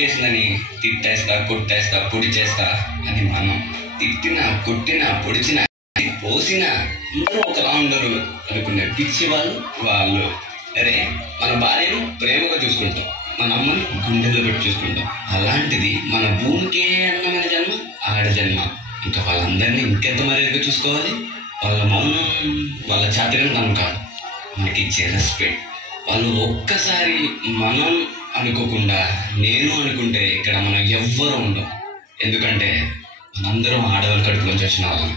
చేసిందని తిట్టేస్తా, కొట్టేస్తా, పొడి చేస్తా అని మనం. తిట్టినా, కొట్టినా, పొడిచినా, పోసినా అందరూ ఒకలా ఉండరు అనుకునే పిచ్చి వాళ్ళు. అరే, మన భార్యను ప్రేమగా చూసుకుంటాం, మన అమ్మని గుండెల్లో పెట్టి చూసుకుంటాం. అలాంటిది మన భూమికే అన్నమైన జన్మ ఆడ జన్మ. ఇంకా వాళ్ళందరినీ ఇంకెంత మర్యాదగా చూసుకోవాలి. వాళ్ళ మౌనం, వాళ్ళ చాతుర్యం మనం కాదు, మనకి ఇచ్చే రెస్పెక్ట్. వాళ్ళు ఒక్కసారి మనం అనుకోకుండా నేను అనుకుంటే ఇక్కడ మనం ఎవ్వరూ ఉండం. ఎందుకంటే మనందరం ఆడవాళ్ళ కడుపులోంచి వచ్చిన వాళ్ళం.